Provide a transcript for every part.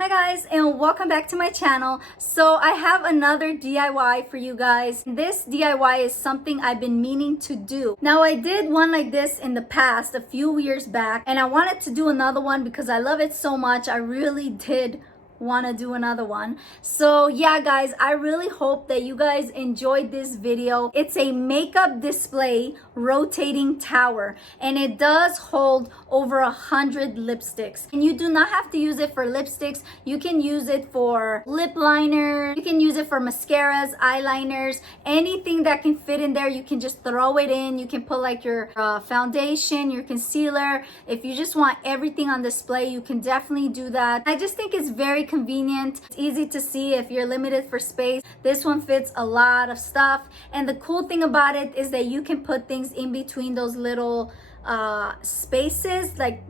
Hi guys, and welcome back to my channel. So I have another DIY for you guys. This DIY is something I've been meaning to do. Now I did one like this in the past a few years back, and I wanted to do another one because I love it so much. I really did want to do another one. So yeah guys, I really hope that you guys enjoyed this video. It's a makeup display rotating tower, and it does hold over 100 lipsticks, and you do not have to use it for lipsticks. You can use it for lip liner, you can use it for mascaras, eyeliners, anything that can fit in there. You can just throw it in. You can put like your foundation, your concealer. If you just want everything on display, you can definitely do that. I just think it's very convenient. It's easy to see if you're limited for space. This one fits a lot of stuff, and the cool thing about it is that you can put things in between those little spaces, like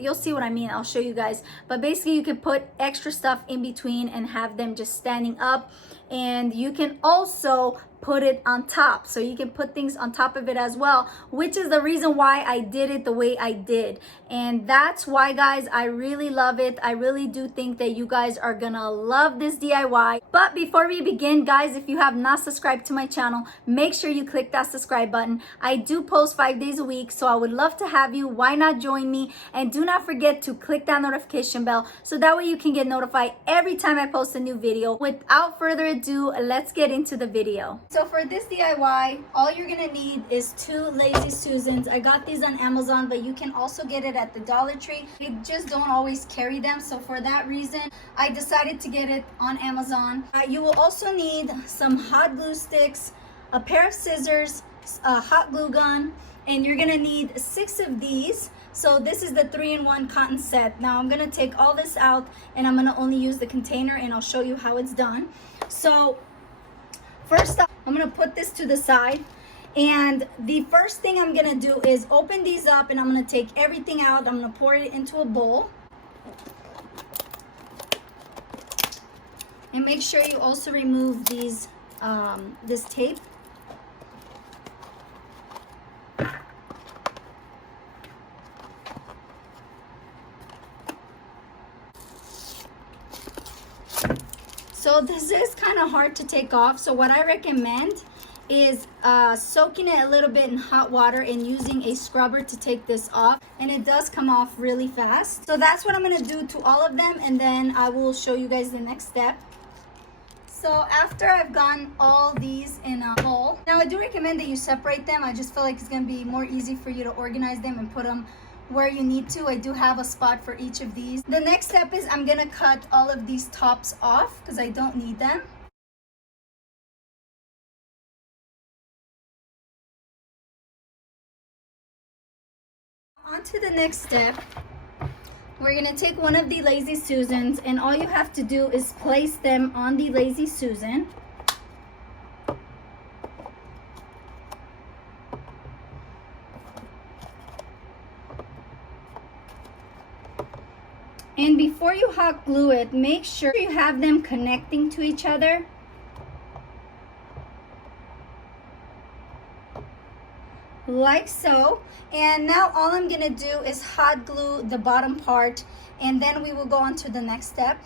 you'll see what I mean. I'll show you guys, but basically you can put extra stuff in between and have them just standing up, and you can also put it on top, so you can put things on top of it as well, which is the reason why I did it the way I did. And that's why guys, I really love it. I really do think that you guys are gonna love this DIY. But before we begin guys, if you have not subscribed to my channel, make sure you click that subscribe button. I do post 5 days a week, so I would love to have you. Why not join me? And do not forget to click that notification bell, so that way you can get notified every time I post a new video. Without further ado, let's get into the video. So for this DIY, all you're gonna need is 2 Lazy Susans. I got these on Amazon, but you can also get it at the Dollar Tree. They just don't always carry them, so for that reason, I decided to get it on Amazon. You will also need some hot glue sticks, a pair of scissors, a hot glue gun, and you're gonna need 6 of these. So this is the 3-in-1 cotton set. Now I'm gonna take all this out, and I'm gonna only use the container, and I'll show you how it's done. So first up, I'm gonna put this to the side, and the first thing I'm gonna do is open these up, and I'm gonna take everything out. I'm gonna pour it into a bowl, and make sure you also remove these this tape. So this is kind of hard to take off, so what I recommend is soaking it a little bit in hot water and using a scrubber to take this off, and it does come off really fast. So that's what I'm going to do to all of them, and then I will show you guys the next step. So after I've gotten all these in a bowl, now I do recommend that you separate them. I just feel like it's going to be more easy for you to organize them and put them where you need to. I do have a spot for each of these. The next step is I'm gonna cut all of these tops off because I don't need them. On to the next step. We're gonna take one of the Lazy Susans, and all you have to do is place them on the Lazy Susan. And before you hot glue it, make sure you have them connecting to each other. Like so. And now all I'm gonna do is hot glue the bottom part, and then we will go on to the next step.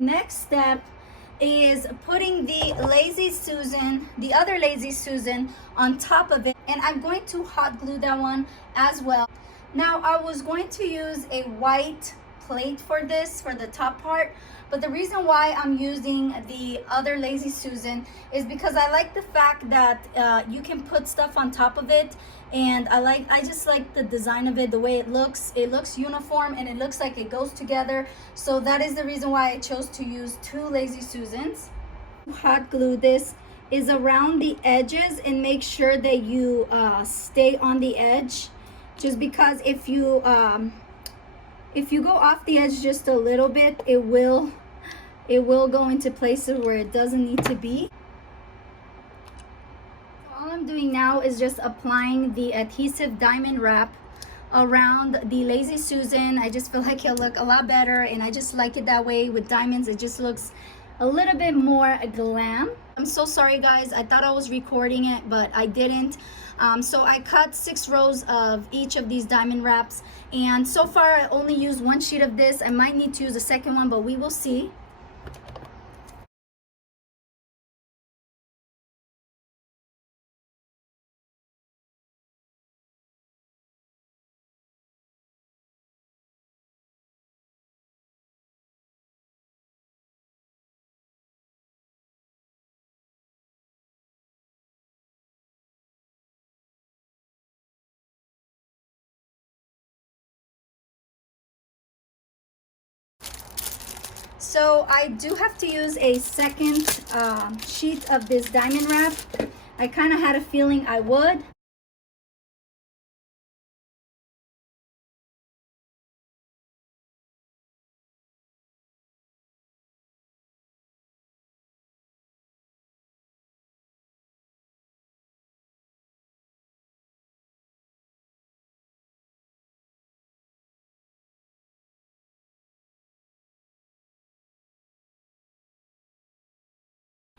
Next step is putting the Lazy Susan, the other Lazy Susan, on top of it, and I'm going to hot glue that one as well. Now I was going to use a white plate for this, for the top part, but the reason why I'm using the other Lazy Susan is because I like the fact that you can put stuff on top of it, and I just like the design of it, the way it looks uniform, and it looks like it goes together. So that is the reason why I chose to use 2 Lazy Susans. Hot glue this is around the edges, and make sure that you stay on the edge just because if you go off the edge just a little bit, it will go into places where it doesn't need to be. All I'm doing now is just applying the adhesive diamond wrap around the Lazy Susan. I just feel like it'll look a lot better, and I just like it that way with diamonds. It just looks a little bit more glam. I'm so sorry guys, I thought I was recording it, but I didn't. So I cut 6 rows of each of these diamond wraps, and so far I only used 1 sheet of this. I might need to use a second one, but we will see. So I do have to use a second sheet of this diamond wrap. I kind of had a feeling I would.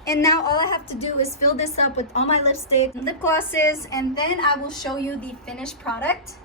And now all I have to do is fill this up with all my lipstick, lip glosses, and then I will show you the finished product.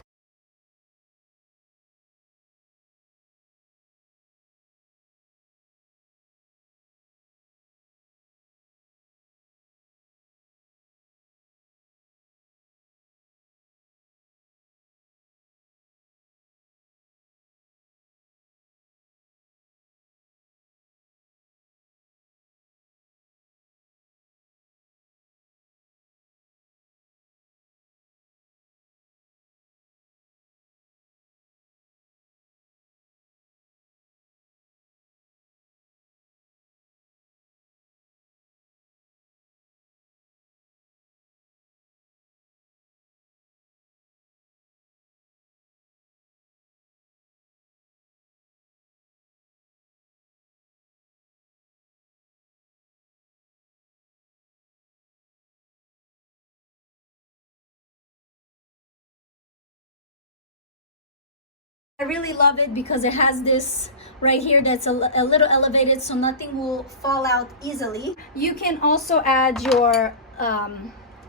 I really love it because it has this right here that's a little elevated, so nothing will fall out easily. You can also add your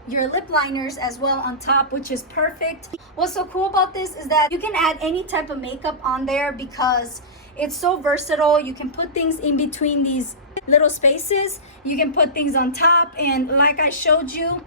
lip liners as well on top, which is perfect. What's so cool about this is that you can add any type of makeup on there because it's so versatile. You can put things in between these little spaces. You can put things on top, and like I showed you,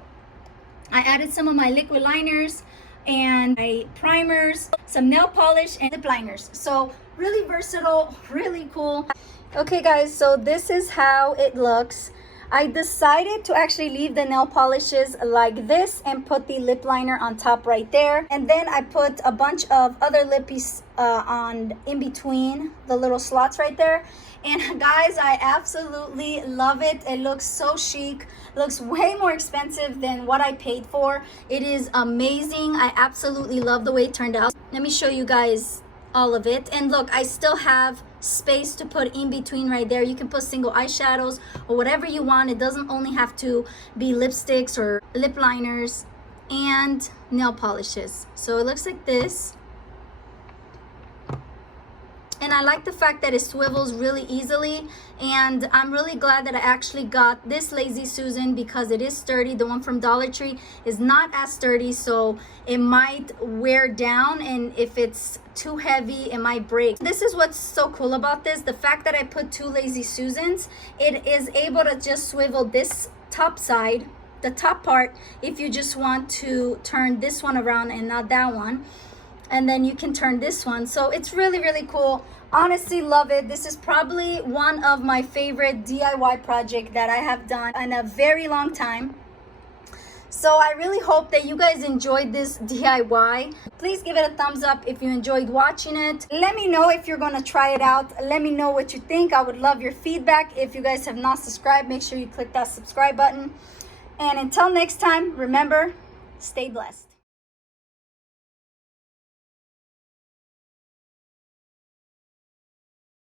I added some of my liquid liners and my primers, some nail polish, and lip liners. So really versatile, really cool. Okay guys, so this is how it looks. I decided to actually leave the nail polishes like this and put the lip liner on top right there, and then I put a bunch of other lippies on in between the little slots right there. And guys, I absolutely love it. It looks so chic, looks way more expensive than what I paid for. It is amazing. I absolutely love the way it turned out. Let me show you guys all of it. And look, I still have space to put in between right there. You can put single eyeshadows or whatever you want. It doesn't only have to be lipsticks or lip liners, and nail polishes. So it looks like this. And I like the fact that it swivels really easily, and I'm really glad that I actually got this Lazy Susan because it is sturdy. The one from Dollar Tree is not as sturdy, so it might wear down, and if it's too heavy it might break. This is what's so cool about this, the fact that I put 2 Lazy Susans. It is able to just swivel this top side, the top part, if you just want to turn this one around and not that one, and then you can turn this one. So it's really, really cool. Honestly, love it. This is probably one of my favorite DIY project that I have done in a very long time. So I really hope that you guys enjoyed this DIY. Please give it a thumbs up if you enjoyed watching it. Let me know if you're gonna try it out. Let me know what you think. I would love your feedback. If you guys have not subscribed, make sure you click that subscribe button. And until next time, remember, stay blessed.